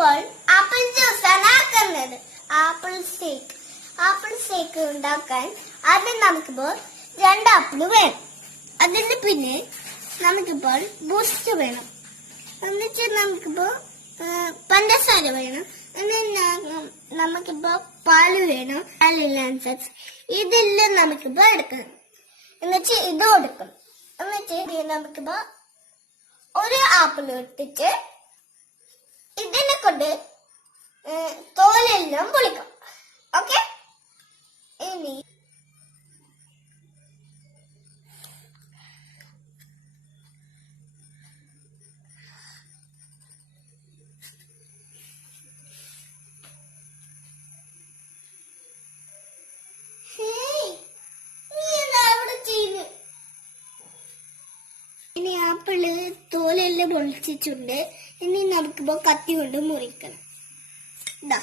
ഇപ്പോൾ ആപ്പിൾ ജ്യൂസാണ് ആക്കുന്നത്. ആപ്പിൾ ഷേക്ക് ഉണ്ടാക്കാൻ ആദ്യം നമുക്കിപ്പോൾ 2 ആപ്പിൾ വേണം. അതിന് പിന്നെ നമുക്കിപ്പോൾ ബൂസ്റ്റ് വേണം. എന്നിട്ട് നമുക്കിപ്പോൾ പഞ്ചസാര വേണം. നമുക്കിപ്പോ പാല് വേണം. പാലിനനുസരിച്ച് ഇതെല്ലാം നമുക്കിപ്പോ എടുക്കണം. എന്നിട്ട് ഇത് കൊടുക്കണം. എന്നിട്ട് നമുക്കിപ്പോ ഒരു ആപ്പിൾ എടുത്തിട്ട് ഇതിനെ കൊണ്ട് തോലെല്ലാം പൊളിക്കാം. ഓക്കെ, ഇനി ആപ്പിള് തോലെല്ലാം പൊളിച്ചിട്ടുണ്ട്. ഇനി നമുക്കിപ്പോ കത്തി കൊണ്ട് മുറിക്കണം. ഇതാ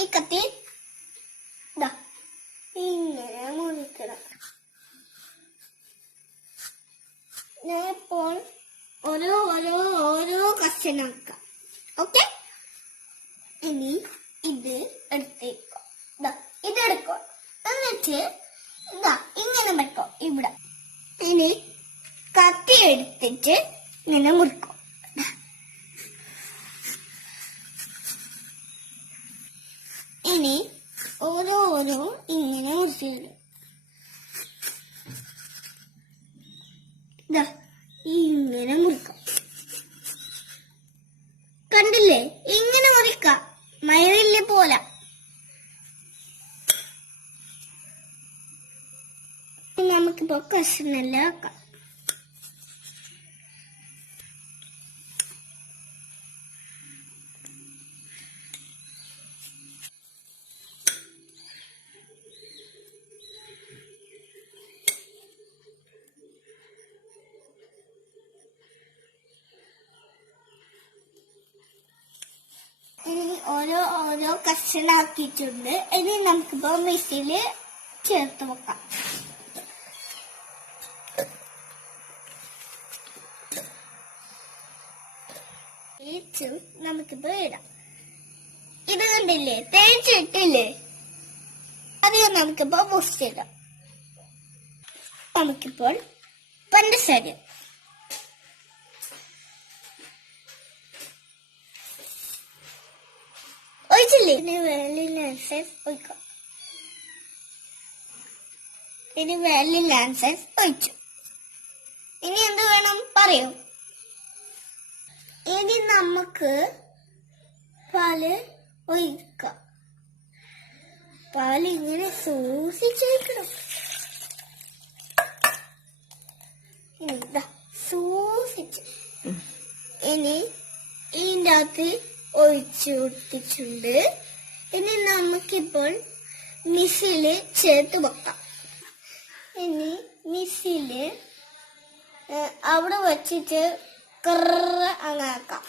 ഈ കത്തി ഇതാ ഇങ്ങനെ മുറിക്കണം. ഞാനിപ്പോൾ ഓരോ കഷ്ണമാക്കാം. ഓക്കെ, ഇനി ഇത് എടുത്തേക്കോ. ഇതെടുക്കോ. എന്നിട്ട് ഇതാ ഇങ്ങനെ വെക്കോ ഇവിടെ. ഇനി കത്തി എടുത്തിട്ട് ഇങ്ങനെ മുറിക്കും. ഇനി ഓരോ ഇങ്ങനെ മുറിച്ചിടും. ഇങ്ങനെ മുറിക്കാം. കണ്ടില്ലേ, ഇങ്ങനെ മുറിക്കാം. മയറില്ലേ പോലെ. നമുക്കിപ്പോ കഷ്ണെല്ലാം ആക്കാം. ഇനി ഓരോ കഷ്ണാക്കിയിട്ടുണ്ട്. ഇനി നമുക്കിപ്പോ മിക്സിയില് ചേർത്ത് വെക്കാം. നമുക്കിപ്പോ ഇടാം. ഇത് കണ്ടില്ലേ, തേച്ചിട്ടില്ലേ? അധികം നമുക്കിപ്പോ ബൂസ്റ്റ് ഇടാം. നമുക്കിപ്പോൾ പഞ്ചസാര ഒഴിച്ചില്ലേ? ഇനി വാനിലൻസസ് ഒഴിക്കാം. ഇനി വാനിലൻസസ് ഒഴിച്ചു. ഇനി എന്ത് വേണം പറയൂ? ഇനി നമുക്ക് പാല് ഒഴിക്കാം. പാല് ഇങ്ങനെ സൂക്ഷിച്ചൊഴിക്കണം. സൂക്ഷിച്ച് ഇനി ഇതിൻ്റെ അകത്ത് ഒഴിച്ചു കൊടുത്തിട്ടുണ്ട്. ഇനി നമുക്കിപ്പോൾ മിക്സിയില് ചേർത്ത് വെക്കാം. ഇനി മിക്സിയില് അവിടെ വച്ചിട്ട് അങ്ങാക്കാം.